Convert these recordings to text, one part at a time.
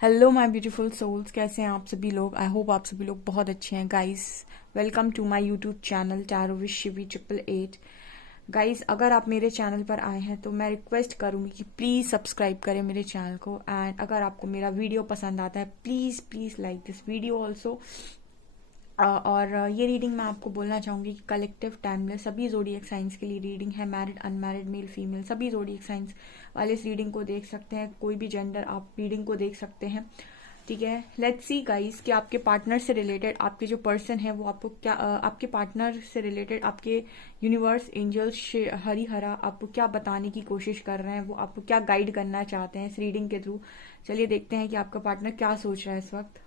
Hello my beautiful souls, कैसे हैं आप सभी लोग। आई होप आप सभी लोग बहुत अच्छे हैं। Guys, welcome to my YouTube channel tarot with Shivi 888। Guys, अगर आप मेरे चैनल पर आए हैं तो मैं रिक्वेस्ट करूंगी कि प्लीज़ सब्सक्राइब करें मेरे चैनल को। एंड अगर आपको मेरा वीडियो पसंद आता है, please please like this video also. और ये रीडिंग मैं आपको बोलना चाहूँगी कि कलेक्टिव टाइमलेस सभी जोडिएक साइंस के लिए रीडिंग है। मैरिड, अनमैरिड, मेल, फीमेल सभी जोडिएक साइंस वाले इस रीडिंग को देख सकते हैं। कोई भी जेंडर आप रीडिंग को देख सकते हैं। ठीक है, लेट्स सी गाइस कि आपके पार्टनर से रिलेटेड आपके जो पर्सन है वो आपको क्या आपके पार्टनर से रिलेटेड आपके यूनिवर्स, एंजल्स, हरी हरा आपको क्या बताने की कोशिश कर रहे हैं, वो आपको क्या गाइड करना चाहते हैं इस रीडिंग के थ्रू। चलिए देखते हैं कि आपका पार्टनर क्या सोच रहा है इस वक्त।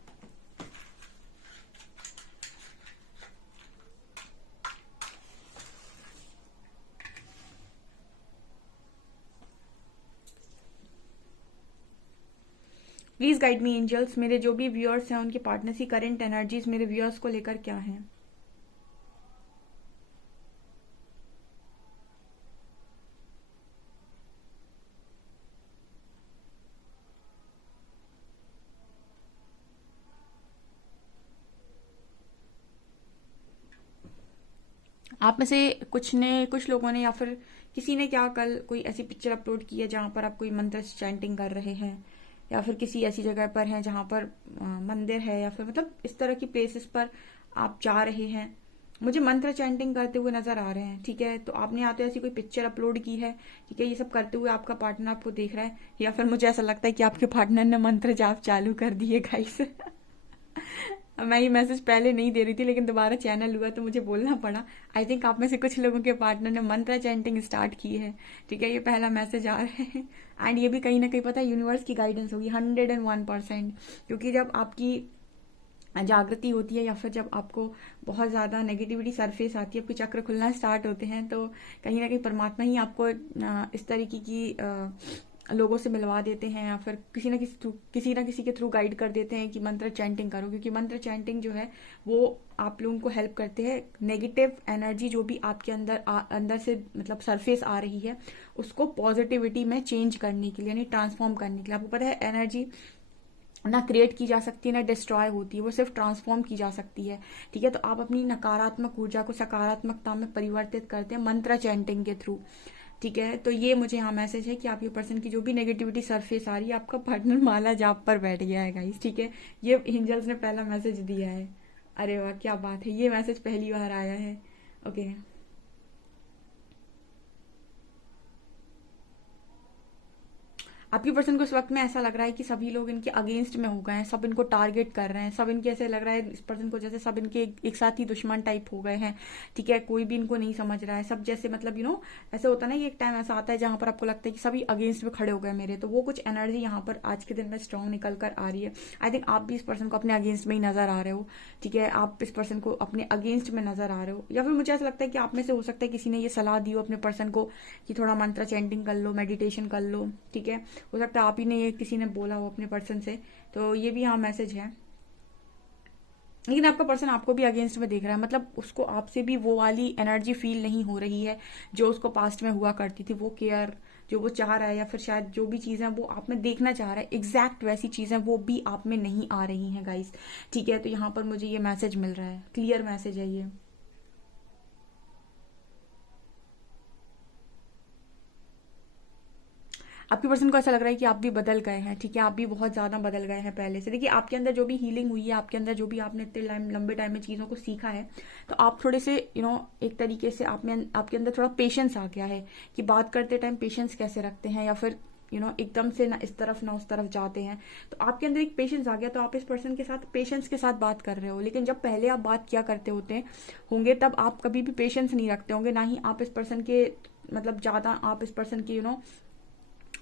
प्लीज गाइड मी एंजल्स, मेरे जो भी व्यूअर्स हैं उनके पार्टनर की करंट एनर्जीज मेरे व्यूअर्स को लेकर क्या है। आप में से कुछ लोगों ने या फिर किसी ने क्या कल कोई ऐसी पिक्चर अपलोड की है जहां पर आप कोई मंत्र चैंटिंग कर रहे हैं, या फिर किसी ऐसी जगह पर हैं जहां पर मंदिर है, या फिर मतलब इस तरह की प्लेसेस पर आप जा रहे हैं। मुझे मंत्र चैंटिंग करते हुए नजर आ रहे हैं। ठीक है, तो आपने या तो ऐसी कोई पिक्चर अपलोड की है। ठीक है, ये सब करते हुए आपका पार्टनर आपको देख रहा है, या फिर मुझे ऐसा लगता है कि आपके पार्टनर ने मंत्र जाप चालू कर दिए गाइस। मैं ये मैसेज पहले नहीं दे रही थी, लेकिन दोबारा चैनल हुआ तो मुझे बोलना पड़ा। आई थिंक आप में से कुछ लोगों के पार्टनर ने मंत्र चैंटिंग स्टार्ट की है। ठीक है, ये पहला मैसेज आ रहा है। एंड ये भी कहीं ना कहीं पता है यूनिवर्स की गाइडेंस होगी 101%। क्योंकि जब आपकी जागृति होती है या फिर जब आपको बहुत ज़्यादा नेगेटिविटी सरफेस आती है, आपके चक्र खुलना स्टार्ट होते हैं, तो कहीं ना कहीं परमात्मा ही आपको इस तरीके की लोगों से मिलवा देते हैं, या फिर किसी ना किसी के थ्रू गाइड कर देते हैं कि मंत्र चैंटिंग करो। क्योंकि मंत्र चैंटिंग जो है वो आप लोगों को हेल्प करते हैं नेगेटिव एनर्जी जो भी आपके अंदर से मतलब सरफेस आ रही है उसको पॉजिटिविटी में चेंज करने के लिए, यानी ट्रांसफॉर्म करने के लिए। आपको पता है एनर्जी ना क्रिएट की जा सकती है ना डिस्ट्रॉय होती है, वो सिर्फ ट्रांसफॉर्म की जा सकती है। ठीक है, तो आप अपनी नकारात्मक ऊर्जा को सकारात्मकता में परिवर्तित करते हैं मंत्र चैंटिंग के थ्रू। ठीक है, तो ये मुझे यहाँ मैसेज है कि आपके पर्सन की जो भी नेगेटिविटी सरफेस आ रही है, आपका पार्टनर माला जाप पर बैठ गया है गाइस। ठीक है, ये एंजल्स ने पहला मैसेज दिया है। अरे वाह, क्या बात है, ये मैसेज पहली बार आया है। ओके, आपकी पर्सन को इस वक्त में ऐसा लग रहा है कि सभी लोग इनके अगेंस्ट में हो गए हैं, सब इनको टारगेट कर रहे हैं, सब इनके ऐसे लग रहा है इस पर्सन को जैसे सब इनके एक साथ ही दुश्मन टाइप हो गए हैं। ठीक है, कोई भी इनको नहीं समझ रहा है, सब जैसे मतलब ऐसे होता है ना, ये एक टाइम ऐसा आता है जहां पर आपको लगता है कि सभी अगेंस्ट में खड़े हो गए मेरे, तो वो कुछ एनर्जी यहाँ पर आज के दिन में स्ट्रांग निकल कर आ रही है। आई थिंक आप भी इस पर्सन को अपने अगेंस्ट में ही नजर आ रहे हो। ठीक है, आप इस पर्सन को अपने अगेंस्ट में नजर आ रहे हो, या फिर मुझे ऐसा लगता है कि आप में से हो सकता है किसी ने ये सलाह दी हो अपने पर्सन को कि थोड़ा मंत्र चैंटिंग कर लो, मेडिटेशन कर लो। ठीक है, हो सकता है आप ही ने ये किसी ने बोला हो अपने पर्सन से। तो ये भी यहाँ मैसेज है। लेकिन आपका पर्सन आपको भी अगेंस्ट में देख रहा है, मतलब उसको आपसे भी वो वाली एनर्जी फील नहीं हो रही है जो उसको पास्ट में हुआ करती थी। वो केयर जो वो चाह रहा है, या फिर शायद जो भी चीजें वो आप में देखना चाह रहा है, एग्जैक्ट वैसी चीजें वो भी आप में नहीं आ रही हैं गाइस। ठीक है, तो यहाँ पर मुझे ये मैसेज मिल रहा है, क्लियर मैसेज है ये। आपके पर्सन को ऐसा लग रहा है कि आप भी बदल गए हैं। ठीक है, आप भी बहुत ज्यादा बदल गए हैं पहले से। देखिए, आपके अंदर जो भी हीलिंग हुई है, आपके अंदर जो भी आपने इतने लंबे टाइम में चीजों को सीखा है, तो आप थोड़े से एक तरीके से आप में आपके अंदर थोड़ा पेशेंस आ गया है कि बात करते टाइम पेशेंस कैसे रखते हैं, या फिर एकदम से ना इस तरफ ना उस तरफ जाते हैं। तो आपके अंदर एक पेशेंस आ गया, तो आप इस पर्सन के साथ पेशेंस के साथ बात कर रहे हो। लेकिन जब पहले आप बात किया करते होंगे तब आप कभी भी पेशेंस नहीं रखते होंगे, ना ही आप इस पर्सन के मतलब ज्यादा आप इस पर्सन की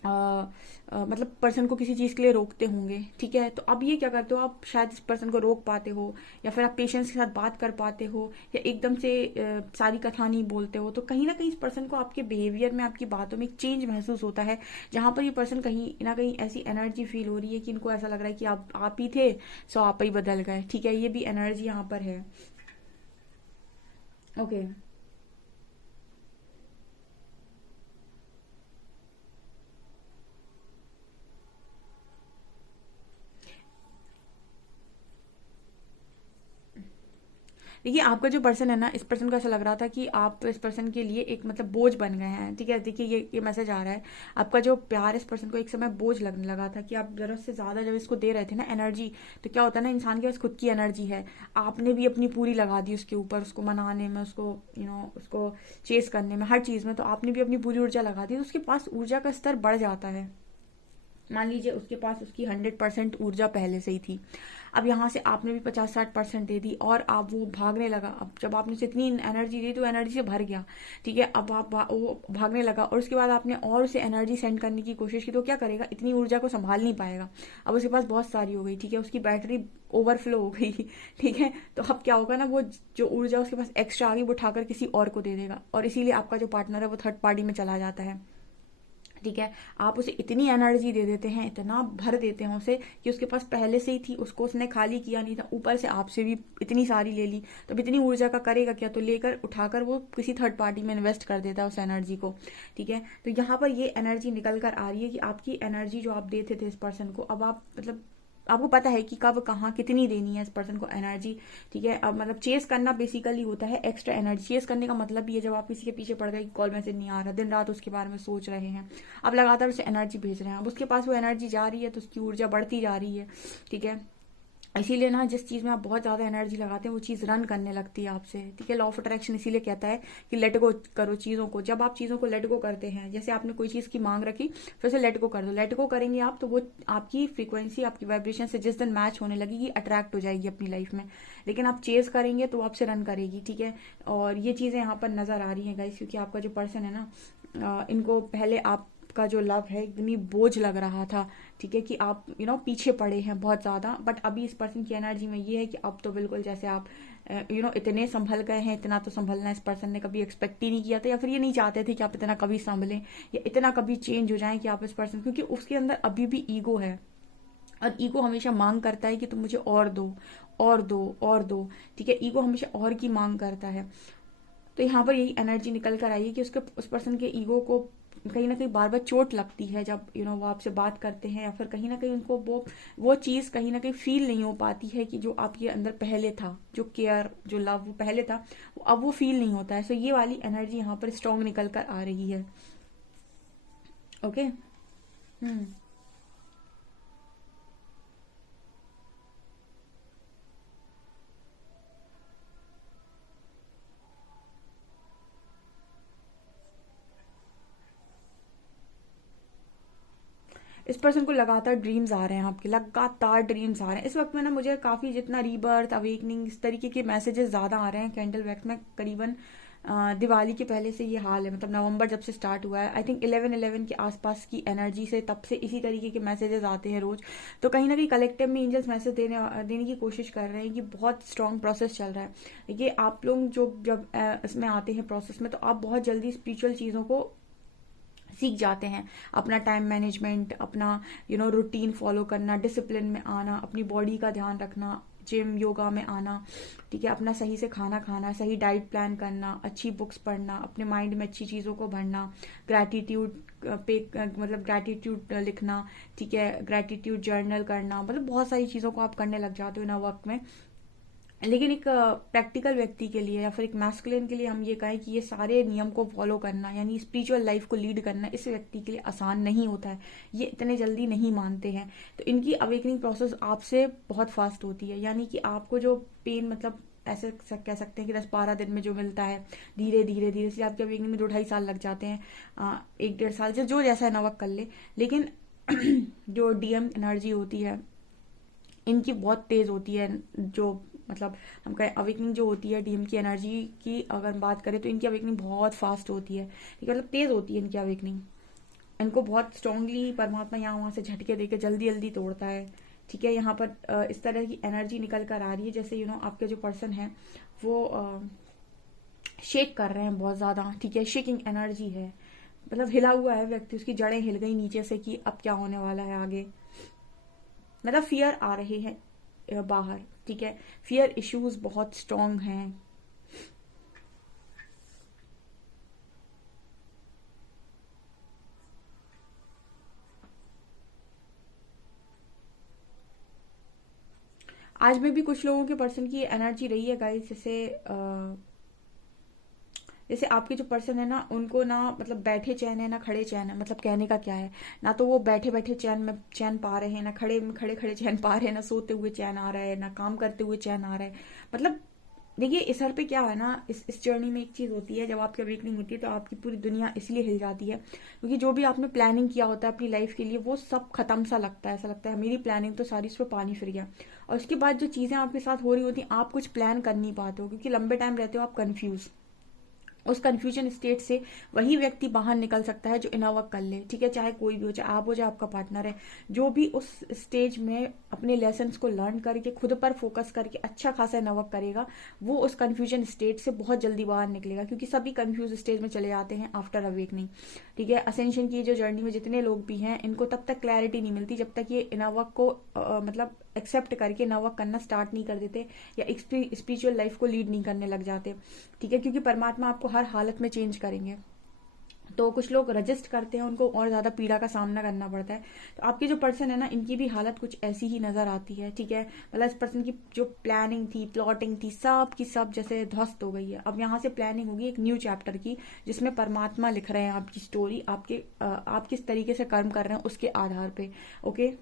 मतलब पर्सन को किसी चीज के लिए रोकते होंगे। ठीक है, तो अब ये क्या करते हो, आप शायद इस पर्सन को रोक पाते हो, या फिर आप पेशेंस के साथ बात कर पाते हो, या एकदम से सारी कथा नहीं बोलते हो। तो कहीं ना कहीं इस पर्सन को आपके बिहेवियर में, आपकी बातों में एक चेंज महसूस होता है, जहां पर ये पर्सन कहीं ना कहीं ऐसी एनर्जी फील हो रही है कि इनको ऐसा लग रहा है कि आप ही थे, सो आप ही बदल गए। ठीक है, ये भी एनर्जी यहाँ पर है। ओके, देखिए आपका जो पर्सन है ना, इस पर्सन को ऐसा लग रहा था कि आप इस पर्सन के लिए एक मतलब बोझ बन गए हैं, ठीक है। देखिए ये मैसेज आ रहा है, आपका जो प्यार इस पर्सन को एक समय बोझ लगने लगा था कि आप जरूरत से ज्यादा जब इसको दे रहे थे ना एनर्जी, तो क्या होता है ना, इंसान के पास खुद की एनर्जी है, आपने भी अपनी पूरी लगा दी उसके ऊपर, उसको मनाने में, उसको उसको चेस करने में, हर चीज में, तो आपने भी अपनी पूरी ऊर्जा लगा दी, तो उसके पास ऊर्जा का स्तर बढ़ जाता है। मान लीजिए उसके पास उसकी 100% ऊर्जा पहले से ही थी, अब यहाँ से आपने भी 50-60% दे दी और आप वो भागने लगा। अब जब आपने उसे इतनी एनर्जी दी तो एनर्जी से भर गया, ठीक है। अब वो भागने लगा और उसके बाद आपने और उसे एनर्जी सेंड करने की कोशिश की, तो क्या करेगा, इतनी ऊर्जा को संभाल नहीं पाएगा। अब उसके पास बहुत सारी हो गई, ठीक है, उसकी बैटरी ओवरफ्लो हो गई ठीक है। तो अब क्या होगा ना, वो जो ऊर्जा उसके पास एक्स्ट्रा आ गई वो उठाकर किसी और को दे देगा, और इसीलिए आपका जो पार्टनर है वो थर्ड पार्टी में चला जाता है, ठीक है। आप उसे इतनी एनर्जी दे देते हैं, इतना भर देते हैं उसे कि उसके पास पहले से ही थी, उसको उसने खाली किया नहीं था, ऊपर से आपसे भी इतनी सारी ले ली, तो अब इतनी ऊर्जा का करेगा क्या, तो लेकर उठाकर वो किसी थर्ड पार्टी में इन्वेस्ट कर देता है उस एनर्जी को, ठीक है। तो यहाँ पर ये एनर्जी निकल कर आ रही है कि आपकी एनर्जी जो आप देते थे इस पर्सन को, अब आप मतलब आपको पता है कि कब कहाँ कितनी देनी है इस पर्सन को एनर्जी, ठीक है। अब मतलब चेस करना बेसिकली होता है एक्स्ट्रा एनर्जी। चेस करने का मतलब भी है जब आप किसी के पीछे पड़ गए कि कॉल मैसेज नहीं आ रहा, दिन रात उसके बारे में सोच रहे हैं, आप लगातार उसे एनर्जी भेज रहे हैं, अब उसके पास वो एनर्जी जा रही है तो उसकी ऊर्जा बढ़ती जा रही है, ठीक है। इसीलिए ना जिस चीज में आप बहुत ज्यादा एनर्जी लगाते हैं वो चीज रन करने लगती है आपसे, ठीक है। लॉ ऑफ अट्रैक्शन इसीलिए कहता है कि लेट गो करो चीजों को। जब आप चीजों को लेट गो करते हैं, जैसे आपने कोई चीज की मांग रखी, फिर से लेट गो कर दो, लेट गो करेंगे आप तो वो आपकी फ्रीक्वेंसी, आपकी वाइब्रेशन से जिस दिन मैच होने लगेगी, अट्रैक्ट हो जाएगी अपनी लाइफ में। लेकिन आप चेज करेंगे तो आपसे रन करेगी, ठीक है। और ये चीजें यहाँ पर नजर आ रही है गाइस, क्योंकि आपका जो पर्सन है ना, इनको पहले आप का जो लव है इतनी बोझ लग रहा था, ठीक है, कि आप पीछे पड़े हैं बहुत ज्यादा। बट अभी इस पर्सन की एनर्जी में ये है कि अब तो बिल्कुल जैसे आप इतने संभल गए हैं, इतना तो संभलना इस पर्सन ने कभी एक्सपेक्ट ही नहीं किया था, या फिर ये नहीं चाहते थे कि आप इतना कभी संभलें या इतना कभी चेंज हो जाएं कि आप इस पर्सन, क्योंकि उसके अंदर अभी भी ईगो है, और ईगो हमेशा मांग करता है कि तुम मुझे और दो, और दो, और दो, ठीक है। ईगो हमेशा और की मांग करता है। तो यहाँ पर यही एनर्जी निकल कर आई है कि उसके उस पर्सन के ईगो को कहीं ना कहीं बार बार चोट लगती है जब वो आपसे बात करते हैं, या फिर कहीं ना कहीं उनको वो चीज कहीं ना कहीं फील नहीं हो पाती है कि जो आपके अंदर पहले था, जो केयर, जो लव वो पहले था, अब वो फील नहीं होता है। सो ये वाली एनर्जी यहाँ पर स्ट्रांग निकल कर आ रही है। ओके। हम्म। इस पर्सन को लगातार ड्रीम्स आ रहे हैं, आपके लगातार ड्रीम्स आ रहे हैं इस वक्त में ना। मुझे काफी जितना रीबर्थ, अवेकनिंग, इस तरीके के मैसेजेस ज्यादा आ रहे हैं कैंडल वैक्स में। करीबन दिवाली के पहले से ये हाल है, मतलब नवंबर जब से स्टार्ट हुआ है, आई थिंक 11/11 के आसपास की एनर्जी से, तब से इसी तरीके के मैसेजेस आते हैं रोज। तो कहीं ना कहीं कलेक्टिव में एंजल्स मैसेज देने की कोशिश कर रहे हैं कि बहुत स्ट्रांग प्रोसेस चल रहा है। ये आप लोग जो जब इसमें आते हैं प्रोसेस में, तो आप बहुत जल्दी स्पिरिचुअल चीजों को सीख जाते हैं। अपना टाइम मैनेजमेंट, अपना रूटीन फॉलो करना, डिसिप्लिन में आना, अपनी बॉडी का ध्यान रखना, जिम योगा में आना, ठीक है, अपना सही से खाना खाना, सही डाइट प्लान करना, अच्छी बुक्स पढ़ना, अपने माइंड में अच्छी चीज़ों को भरना, ग्रैटिट्यूड पे मतलब ग्रैटिट्यूड लिखना, ठीक है, ग्रैटिट्यूड जर्नल करना, मतलब बहुत सारी चीज़ों को आप करने लग जाते हो ना वक्त में। लेकिन एक प्रैक्टिकल व्यक्ति के लिए या फिर एक मैस्कुलिन के लिए हम ये कहें कि ये सारे नियम को फॉलो करना, यानी स्पिरिचुअल लाइफ को लीड करना, इस व्यक्ति के लिए आसान नहीं होता है। ये इतने जल्दी नहीं मानते हैं। तो इनकी अवेकनिंग प्रोसेस आपसे बहुत फास्ट होती है, यानी कि आपको जो पेन, मतलब ऐसे कह सकते हैं कि 10-12 दिन में जो मिलता है, धीरे धीरे धीरे से आपके अवेकनिंग में 2-2.5 साल लग जाते हैं, 1-1.5 साल से जो जैसा है नवक कर ले। लेकिन जो डीएम एनर्जी होती है इनकी बहुत तेज होती है। जो मतलब हम कहें अवेकनिंग जो होती है डीएम की एनर्जी की अगर बात करें, तो इनकी अवेकनिंग बहुत फास्ट होती है, ठीक है, मतलब तेज होती है इनकी अवेकनिंग। इनको बहुत स्ट्रांगली परमात्मा यहाँ वहां से झटके देके जल्दी जल्दी तोड़ता है, ठीक है। यहाँ पर इस तरह की एनर्जी निकल कर आ रही है, जैसे आपके जो पर्सन है वो शेक कर रहे हैं बहुत ज्यादा, ठीक है, शेकिंग एनर्जी है, मतलब हिला हुआ है व्यक्ति, उसकी जड़ें हिल गई नीचे से कि अब क्या होने वाला है आगे, मतलब फियर आ रहे हैं बाहर, ठीक है। फियर इश्यूज बहुत स्ट्रांग हैं। आज में भी कुछ लोगों के पर्सन की एनर्जी रही है गाइस, जैसे आपके जो पर्सन है ना, उनको ना मतलब बैठे चैन है ना खड़े चैन है। मतलब कहने का क्या है, ना तो वो बैठे बैठे चैन में चैन पा रहे हैं, ना खड़े में खड़े खड़े चैन पा रहे हैं, ना सोते हुए चैन आ रहा है, ना काम करते हुए चैन आ रहा है। मतलब देखिए, इस हर पे क्या है ना, इस जर्नी में एक चीज होती है, जब आपकी अवेकनिंग होती है तो आपकी पूरी दुनिया इसलिए हिल जाती है क्योंकि जो भी आपने प्लानिंग किया होता है अपनी लाइफ के लिए वो सब खत्म सा लगता है। ऐसा लगता है मेरी प्लानिंग तो सारी उस पर पानी फिर गया। और उसके बाद जो चीजें आपके साथ हो रही होती हैं, आप कुछ प्लान कर नहीं पाते हो क्योंकि लंबे टाइम रहते हो आप कंफ्यूज। उस कंफ्यूजन स्टेट से वही व्यक्ति बाहर निकल सकता है जो इनर वर्क कर ले, ठीक है, चाहे कोई भी हो, चाहे आप हो, चाहे आपका पार्टनर है। जो भी उस स्टेज में अपने लेसन को लर्न करके खुद पर फोकस करके अच्छा खासा इनर वर्क करेगा, वो उस कंफ्यूजन स्टेट से बहुत जल्दी बाहर निकलेगा क्योंकि सभी कंफ्यूज स्टेज में चले जाते हैं आफ्टर अवेकनिंग। ठीक है, असेंशन की जो जर्नी में जितने लोग भी हैं, इनको तब तक क्लैरिटी नहीं मिलती जब तक ये इनर वर्क को मतलब एक्सेप्ट करके इनर वर्क करना स्टार्ट नहीं कर देते या स्पिरिचुअल लाइफ को लीड नहीं करने लग जाते। ठीक है, क्योंकि परमात्मा आपको हर हालत में चेंज करेंगे। तो कुछ लोग रजिस्ट करते हैं, उनको और ज्यादा पीड़ा का सामना करना पड़ता है। तो आपके जो पर्सन है ना, इनकी भी हालत कुछ ऐसी ही नजर आती है। ठीक है, मतलब इस पर्सन की जो प्लानिंग थी, प्लॉटिंग थी, सब की सब जैसे ध्वस्त हो गई है। अब यहाँ से प्लानिंग होगी एक न्यू चैप्टर की, जिसमें परमात्मा लिख रहे हैं आपकी स्टोरी, आप किस तरीके से कर्म कर रहे हैं उसके आधार पे। ओके,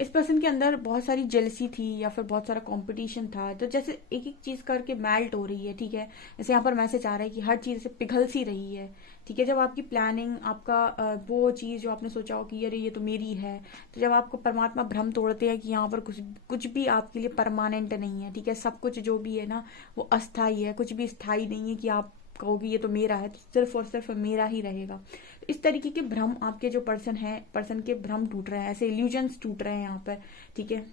इस पर्सन के अंदर बहुत सारी जेलसी थी या फिर बहुत सारा कंपटीशन था। तो जैसे एक एक चीज करके मेल्ट हो रही है। ठीक है, जैसे यहाँ पर मैसेज आ रहा है कि हर चीज से पिघल सी रही है। ठीक है, जब आपकी प्लानिंग, आपका वो चीज जो आपने सोचा हो कि अरे ये तो मेरी है, तो जब आपको परमात्मा भ्रम तोड़ते हैं कि यहाँ पर कुछ कुछ भी आपके लिए परमानेंट नहीं है। ठीक है, सब कुछ जो भी है ना वो अस्थाई है, कुछ भी स्थायी नहीं है कि आप कहोगे ये तो मेरा है तो सिर्फ और सिर्फ मेरा ही रहेगा। इस तरीके के भ्रम आपके जो पर्सन है, पर्सन के भ्रम टूट रहे हैं, ऐसे इल्यूजन्स टूट रहे हैं यहाँ पर। ठीक है,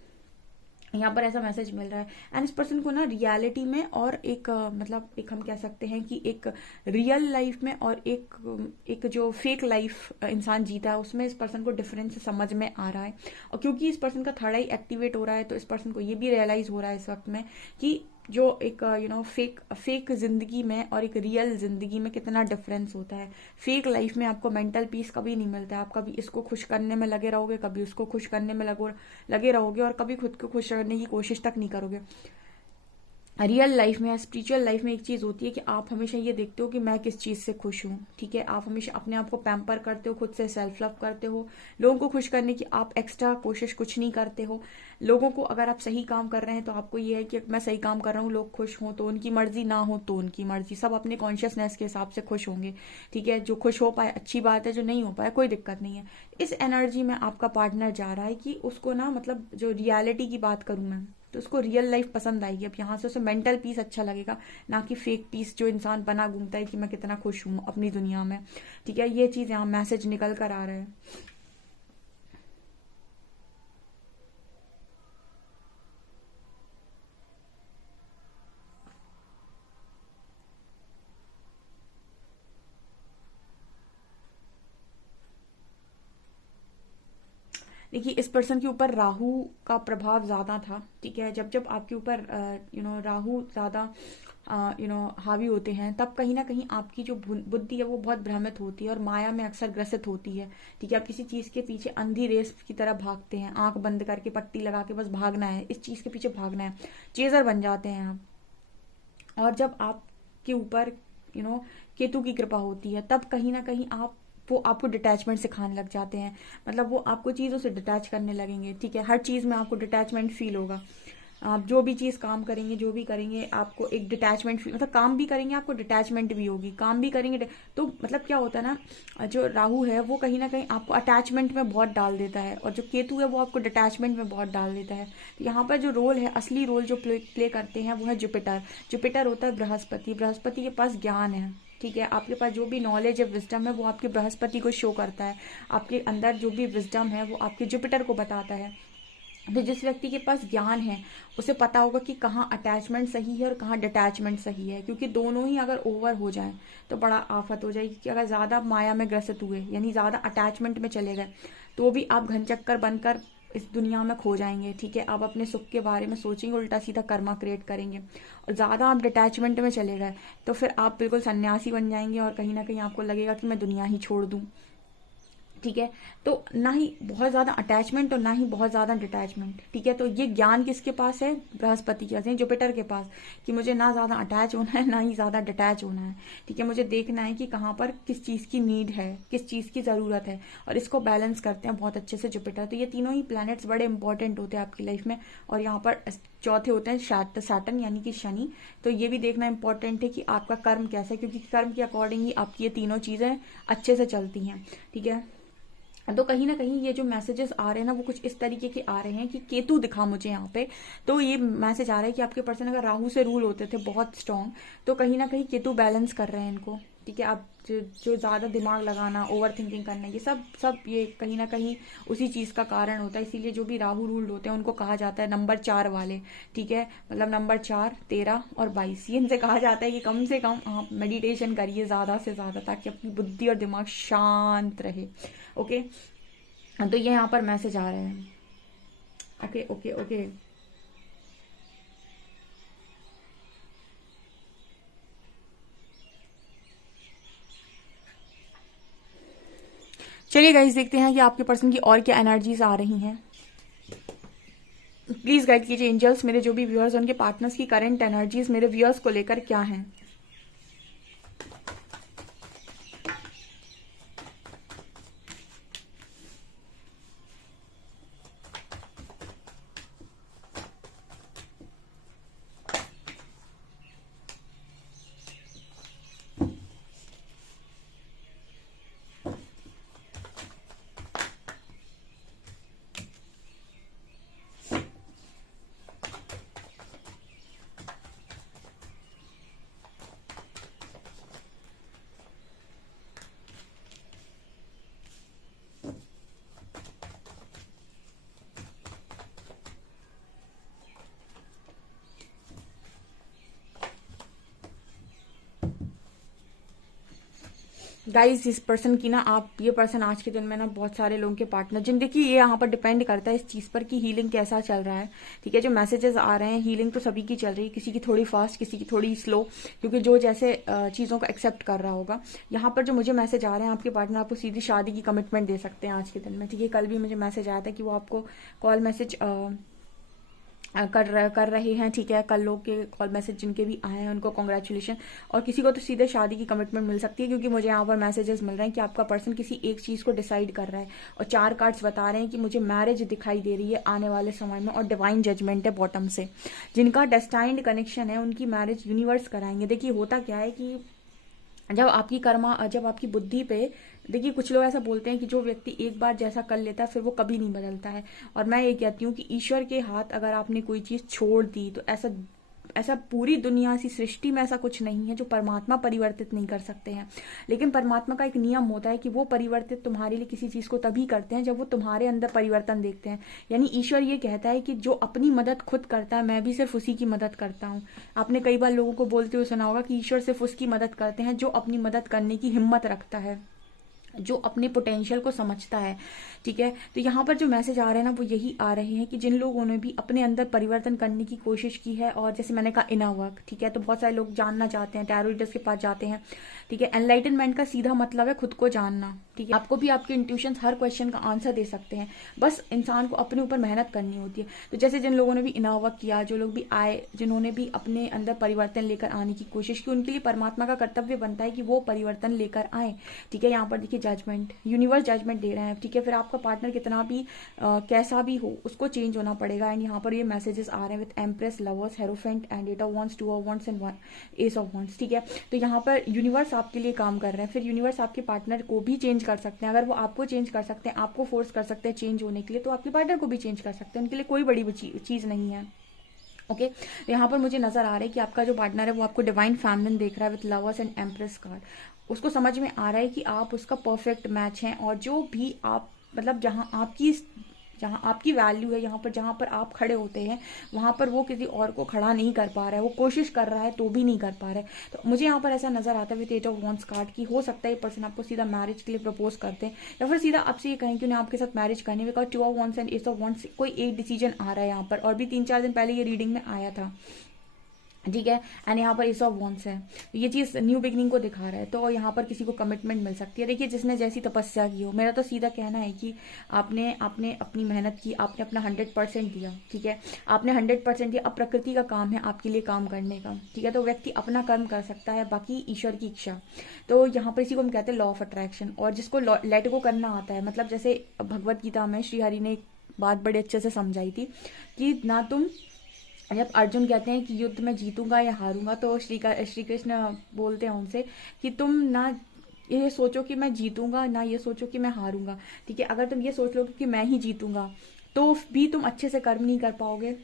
यहाँ पर ऐसा मैसेज मिल रहा है। एंड इस पर्सन को ना रियलिटी में और एक मतलब एक हम कह सकते हैं कि एक रियल लाइफ में और एक जो फेक लाइफ इंसान जीता है उसमें इस पर्सन को डिफरेंस समझ में आ रहा है। और क्योंकि इस पर्सन का थर्ड आई एक्टिवेट हो रहा है तो इस पर्सन को ये भी रियलाइज हो रहा है इस वक्त में कि जो एक फेक फेक जिंदगी में और एक रियल जिंदगी में कितना डिफरेंस होता है। फेक लाइफ में आपको मेंटल पीस कभी नहीं मिलता है। आप कभी इसको खुश करने में लगे रहोगे, कभी उसको खुश करने में लगे रहोगे और कभी खुद को खुश करने की कोशिश तक नहीं करोगे। रियल लाइफ में या स्पिरिचुअल लाइफ में एक चीज होती है कि आप हमेशा ये देखते हो कि मैं किस चीज से खुश हूँ। ठीक है, आप हमेशा अपने आप को पैम्पर करते हो, खुद से सेल्फ लव करते हो। लोगों को खुश करने की आप एक्स्ट्रा कोशिश कुछ नहीं करते हो। लोगों को, अगर आप सही काम कर रहे हैं तो आपको ये है कि मैं सही काम कर रहा हूँ, लोग खुश हों तो उनकी मर्जी, ना हो तो उनकी मर्जी, सब अपने कॉन्शियसनेस के हिसाब से खुश होंगे। ठीक है, जो खुश हो पाए अच्छी बात है, जो नहीं हो पाए कोई दिक्कत नहीं है। इस एनर्जी में आपका पार्टनर जा रहा है कि उसको ना, मतलब जो रियलिटी की बात करूं मैं, तो उसको रियल लाइफ पसंद आएगी। अब यहाँ से उसे मेंटल पीस अच्छा लगेगा, ना कि फेक पीस जो इंसान बना घूमता है कि मैं कितना खुश हूँ अपनी दुनिया में। ठीक है, ये चीज यहाँ मैसेज निकल कर आ रहा है। देखिए, इस पर्सन के ऊपर राहु का प्रभाव ज्यादा था। ठीक है, जब जब आपके ऊपर राहु ज्यादा हावी होते हैं, तब कहीं ना कहीं आपकी जो बुद्धि है वो बहुत भ्रमित होती है और माया में अक्सर ग्रसित होती है। ठीक है, आप किसी चीज के पीछे अंधी रेस की तरह भागते हैं, आंख बंद करके पट्टी लगा के बस भागना है, इस चीज के पीछे भागना है, चेजर बन जाते हैं आप। और जब आपके ऊपर यू नो केतु की कृपा होती है, तब कहीं ना कहीं वो आपको डिटैचमेंट सिखाने लग जाते हैं। मतलब वो आपको चीजों से डिटैच करने लगेंगे। ठीक है, हर चीज में आपको डिटैचमेंट फील होगा। आप जो भी चीज काम करेंगे, जो भी करेंगे, आपको एक डिटैचमेंट फील, मतलब काम भी करेंगे आपको डिटैचमेंट भी होगी, काम भी करेंगे तो मतलब क्या होता है ना, जो राहु है वो कहीं ना कहीं आपको अटैचमेंट में बहुत डाल देता है और जो केतु है वो आपको डिटैचमेंट में बहुत डाल देता है। तो यहाँ पर जो रोल है, असली रोल जो प्ले करते हैं वो है जुपिटर। जुपिटर होता है बृहस्पति, बृहस्पति के पास ज्ञान है। ठीक है, आपके पास जो भी नॉलेज है, विजडम है, वो आपके बृहस्पति को शो करता है। आपके अंदर जो भी विजडम है वो आपके जुपिटर को बताता है। तो जिस व्यक्ति के पास ज्ञान है उसे पता होगा कि कहाँ अटैचमेंट सही है और कहाँ डिटैचमेंट सही है, क्योंकि दोनों ही अगर ओवर हो जाए तो बड़ा आफत हो जाएगी। कि अगर ज़्यादा माया में ग्रसित हुए, यानी ज़्यादा अटैचमेंट में चले गए, तो भी आप घन चक्कर बनकर इस दुनिया में खो जाएंगे। ठीक है, आप अपने सुख के बारे में सोचेंगे, उल्टा सीधा कर्मा क्रिएट करेंगे। और ज़्यादा आप डिटैचमेंट में चले गए तो फिर आप बिल्कुल सन्यासी बन जाएंगे और कहीं ना कहीं आपको लगेगा कि मैं दुनिया ही छोड़ दूँ। ठीक है, तो ना ही बहुत ज्यादा अटैचमेंट और ना ही बहुत ज्यादा डिटैचमेंट। ठीक है, तो ये ज्ञान किसके पास है? बृहस्पति के पास, यानी जुपिटर के पास, कि मुझे ना ज्यादा अटैच होना है ना ही ज्यादा डिटैच होना है। ठीक है, मुझे देखना है कि कहाँ पर किस चीज की नीड है, किस चीज की जरूरत है, और इसको बैलेंस करते हैं बहुत अच्छे से जुपिटर। तो ये तीनों ही प्लैनेट्स बड़े इंपॉर्टेंट होते हैं आपकी लाइफ में। और यहाँ पर चौथे होते हैं सैटर्न यानी कि शनि। तो ये भी देखना इंपॉर्टेंट है कि आपका कर्म कैसा है, क्योंकि कर्म के अकॉर्डिंग ही आपकी ये तीनों चीजें अच्छे से चलती हैं। ठीक है, तो कहीं ना कहीं ये जो मैसेजेस आ रहे हैं ना वो कुछ इस तरीके के आ रहे हैं कि केतु दिखा मुझे यहाँ पे। तो ये मैसेज आ रहा है कि आपके पर्सन अगर राहु से रूल होते थे बहुत स्ट्रांग, तो कहीं ना कहीं केतु बैलेंस कर रहे हैं इनको। ठीक है, आप जो ज्यादा दिमाग लगाना, ओवर थिंकिंग करना, ये सब सब ये कहीं ना कहीं उसी चीज का कारण होता है। इसीलिए जो भी राहु रूल्ड होते हैं उनको कहा जाता है नंबर 4 वाले। ठीक है, मतलब नंबर 4, 13 और 22, ये इनसे कहा जाता है कि कम से कम आप मेडिटेशन करिए ज्यादा से ज्यादा, ताकि अपनी बुद्धि और दिमाग शांत रहे। ओके, तो ये यहाँ पर मैसेज आ रहे हैं। ओके ओके ओके, चलिए गाइस देखते हैं कि आपके पर्सन की और क्या एनर्जीज आ रही हैं। प्लीज गाइड कीजिए एंजल्स, मेरे जो भी व्यूअर्स, उनके पार्टनर्स की करंट एनर्जीज मेरे व्यूअर्स को लेकर क्या हैं। गाइस इस पर्सन की ना, आप ये पर्सन आज के दिन में ना बहुत सारे लोगों के पार्टनर, जिन देखिए ये यहाँ पर डिपेंड करता है इस चीज पर कि हीलिंग कैसा चल रहा है। ठीक है, जो मैसेजेस आ रहे हैं, हीलिंग तो सभी की चल रही है, किसी की थोड़ी फास्ट, किसी की थोड़ी स्लो, क्योंकि जो जैसे चीजों को एक्सेप्ट कर रहा होगा। यहाँ पर जो मुझे मैसेज आ रहे हैं, आपके पार्टनर आपको सीधी शादी की कमिटमेंट दे सकते हैं आज के दिन में। ठीक है, कल भी मुझे मैसेज आया था कि वो आपको कॉल मैसेज कर रहे हैं। ठीक है, कल लोग के कॉल मैसेज जिनके भी आए हैं उनको कॉन्ग्रेचुलेशन। और किसी को तो सीधे शादी की कमिटमेंट मिल सकती है, क्योंकि मुझे यहाँ पर मैसेजेस मिल रहे हैं कि आपका पर्सन किसी एक चीज को डिसाइड कर रहा है। और 4 कार्ड्स बता रहे हैं कि मुझे मैरिज दिखाई दे रही है आने वाले समय में, और डिवाइन जजमेंट है बॉटम से। जिनका डेस्टाइन्ड कनेक्शन है उनकी मैरिज यूनिवर्स कराएंगे। देखिए होता क्या है कि जब आपकी बुद्धि पे, देखिए कुछ लोग ऐसा बोलते हैं कि जो व्यक्ति एक बार जैसा कर लेता है फिर वो कभी नहीं बदलता है। और मैं ये कहती हूँ कि ईश्वर के हाथ अगर आपने कोई चीज छोड़ दी तो ऐसा ऐसा पूरी दुनिया सी सृष्टि में ऐसा कुछ नहीं है जो परमात्मा परिवर्तित नहीं कर सकते हैं। लेकिन परमात्मा का एक नियम होता है कि वो परिवर्तित तुम्हारे लिए किसी चीज को तभी करते हैं जब वो तुम्हारे अंदर परिवर्तन देखते हैं। यानी ईश्वर ये कहता है कि जो अपनी मदद खुद करता है मैं भी सिर्फ उसी की मदद करता हूँ। आपने कई बार लोगों को बोलते हुए सुना होगा कि ईश्वर सिर्फ उसकी मदद करते हैं जो अपनी मदद करने की हिम्मत रखता है, जो अपने पोटेंशियल को समझता है। ठीक है, तो यहाँ पर जो मैसेज आ रहे हैं ना वो यही आ रहे हैं कि जिन लोगों ने भी अपने अंदर परिवर्तन करने की कोशिश की है, और जैसे मैंने कहा इनर वर्क। ठीक है, तो बहुत सारे लोग जानना चाहते हैं, टैरो रीडर्स के पास जाते हैं। ठीक है, एनलाइटनमेंट का सीधा मतलब है खुद को जानना। ठीक है, आपको भी आपके इंट्यूशंस हर क्वेश्चन का आंसर दे सकते हैं, बस इंसान को अपने ऊपर मेहनत करनी होती है। तो जैसे जिन लोगों ने भी इनर वर्क किया, जो लोग भी आए, जिन्होंने भी अपने अंदर परिवर्तन लेकर आने की कोशिश की, उनके लिए परमात्मा का कर्तव्य बनता है कि वो परिवर्तन लेकर आए। ठीक है, यहाँ पर देखिए जजमेंट, यूनिवर्स जजमेंट दे रहे हैं। ठीक है, फिर आपका पार्टनर कितना भी कैसा भी हो उसको चेंज होना पड़ेगा। एंड यहाँ पर ये मैसेजेस आ रहे हैं with empress, lovers, hierophant and 8 of wands, 2 of wands and S of wands. ठीक है, तो यहाँ पर यूनिवर्स आपके लिए काम कर रहे हैं। फिर यूनिवर्स आपके पार्टनर को भी चेंज कर सकते हैं। अगर वो आपको चेंज कर सकते हैं, आपको फोर्स कर सकते हैं चेंज होने के लिए, तो आपके पार्टनर को भी चेंज कर सकते हैं। उनके लिए कोई बड़ी चीज नहीं है। ओके, तो यहाँ पर मुझे नजर आ रहा है कि आपका जो पार्टनर है वो आपको डिवाइन फेमिनिन देख रहा है with lovers and empress card. उसको समझ में आ रहा है कि आप उसका परफेक्ट मैच हैं, और जो भी आप मतलब जहाँ आपकी वैल्यू है, यहाँ पर जहाँ पर आप खड़े होते हैं वहाँ पर वो किसी और को खड़ा नहीं कर पा रहा है, वो कोशिश कर रहा है तो भी नहीं कर पा रहा है। तो मुझे यहाँ पर ऐसा नजर आता है विद 8 ऑफ वॉन्ड्स कार्ड की हो सकता है ये पर्सन आपको सीधा मैरिज के लिए प्रपोज करते हैं, या फिर सीधा आपसे ये कहें कि उन्हें आपके साथ मैरिज करनी है। Because 2 of wands and S of wands कोई एक डिसीजन आ रहा है यहाँ पर, और भी 3-4 दिन पहले ये रीडिंग में आया था, ठीक है। एंड यहाँ पर एस ऑफ वॉन्ड्स है, ये चीज न्यू बिगनिंग को दिखा रहा है। तो यहाँ पर किसी को कमिटमेंट मिल सकती है। देखिए, जिसने जैसी तपस्या की हो, मेरा तो सीधा कहना है कि आपने आपने अपनी मेहनत की, आपने अपना 100% दिया, ठीक है, आपने 100% दिया। अब प्रकृति का काम है आपके लिए काम करने का, ठीक है। तो व्यक्ति अपना कर्म कर सकता है, बाकी ईश्वर की इच्छा। तो यहाँ पर इसी को हम कहते हैं लॉ ऑफ अट्रैक्शन। और जिसको लेट गो करना आता है, मतलब जैसे भगवत गीता में श्री हरि ने एक बात बड़े अच्छे से समझाई थी कि ना तुम, जब अर्जुन कहते हैं कि युद्ध में जीतूंगा या हारूंगा, तो श्री कृष्ण बोलते हैं उनसे कि तुम ना ये सोचो कि मैं जीतूंगा, ना ये सोचो कि मैं हारूंगा, ठीक है। अगर तुम ये सोच लो कि मैं ही जीतूंगा तो भी तुम अच्छे से कर्म नहीं कर पाओगे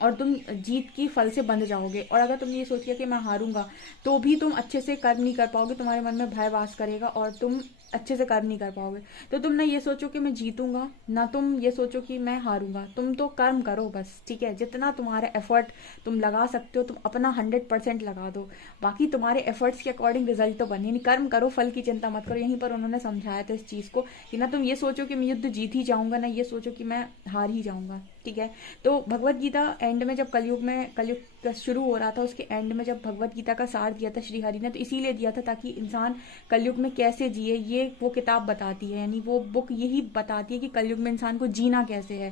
और तुम जीत की फल से बंध जाओगे। और अगर तुम ये सोच लिया कि मैं हारूंगा तो भी तुम अच्छे से कर्म नहीं कर पाओगे, तुम्हारे मन में भय वास करेगा और तुम अच्छे से कर्म नहीं कर पाओगे। तो तुम ना ये सोचो कि मैं जीतूंगा, ना तुम ये सोचो कि मैं हारूंगा, तुम तो कर्म करो बस, ठीक है। जितना तुम्हारा एफर्ट तुम लगा सकते हो तुम अपना 100% लगा दो, बाकी तुम्हारे एफर्ट्स के अकॉर्डिंग रिजल्ट तो बने नहीं। कर्म करो, फल की चिंता मत करो। यहीं पर उन्होंने समझाया था इस चीज को कि ना तुम ये सोचो कि मैं युद्ध जीत ही जाऊंगा, ना ये सोचो कि मैं हार ही जाऊंगा, ठीक है। तो भगवत गीता एंड में जब कलयुग शुरू हो रहा था, उसके एंड में जब भगवत गीता का सार दिया था श्री हरि ने, तो इसीलिए दिया था ताकि इंसान कलयुग में कैसे जिए ये वो किताब बताती है, यानी वो बुक यही बताती है कि कलयुग में इंसान को जीना कैसे है,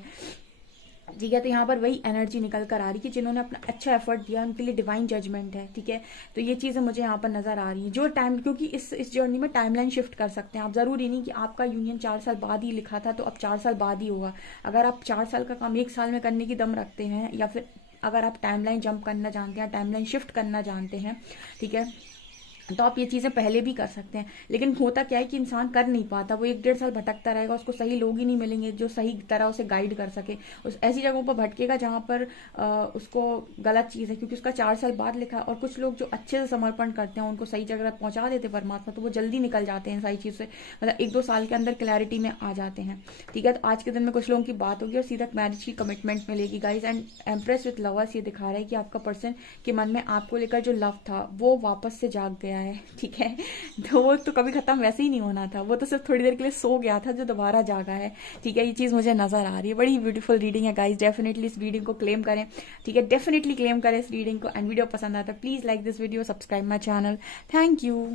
ठीक है। तो यहाँ पर वही एनर्जी निकल कर आ रही है कि जिन्होंने अपना अच्छा एफर्ट दिया उनके लिए डिवाइन जजमेंट है, ठीक है। तो ये चीजें मुझे यहाँ पर नजर आ रही है जो टाइम, क्योंकि इस जर्नी में टाइमलाइन शिफ्ट कर सकते हैं आप। जरूरी नहीं कि आपका यूनियन 4 साल बाद ही लिखा था तो अब 4 साल बाद ही होगा। अगर आप 4 साल का काम 1 साल में करने की दम रखते हैं, या फिर अगर आप टाइमलाइन जंप करना जानते हैं, टाइमलाइन शिफ्ट करना जानते हैं, ठीक है, तो आप ये चीजें पहले भी कर सकते हैं। लेकिन होता क्या है कि इंसान कर नहीं पाता, वो 1-1.5 साल भटकता रहेगा, उसको सही लोग ही नहीं मिलेंगे जो सही तरह उसे गाइड कर सके। उस ऐसी जगहों पर भटकेगा जहां पर उसको गलत चीज है, क्योंकि उसका 4 साल बाद लिखा है। और कुछ लोग जो अच्छे से समर्पण करते हैं, उनको सही जगह पहुंचा देते परमात्मा, तो वो जल्दी निकल जाते हैं सारी चीज से, मतलब 1-2 साल के अंदर क्लैरिटी में आ जाते हैं, ठीक है। तो आज के दिन में कुछ लोगों की बात होगी और सीधा मैरिज की कमिटमेंट मिलेगी guys. And empress with lovers ये दिखा रहा है कि आपका पर्सन के मन में आपको लेकर जो लव था वो वापस से जाग गया है, ठीक है। तो वो तो कभी खत्म वैसे ही नहीं होना था, वो तो सिर्फ थोड़ी देर के लिए सो गया था जो दोबारा जागा है, ठीक है। ये चीज मुझे नजर आ रही है। बड़ी ब्यूटीफुल रीडिंग है गाइस, डेफिनेटली इस रीडिंग को क्लेम करें, ठीक है, डेफिनेटली क्लेम करें इस रीडिंग को। एंड वीडियो पसंद आता है please like this video, subscribe my channel. Thank you.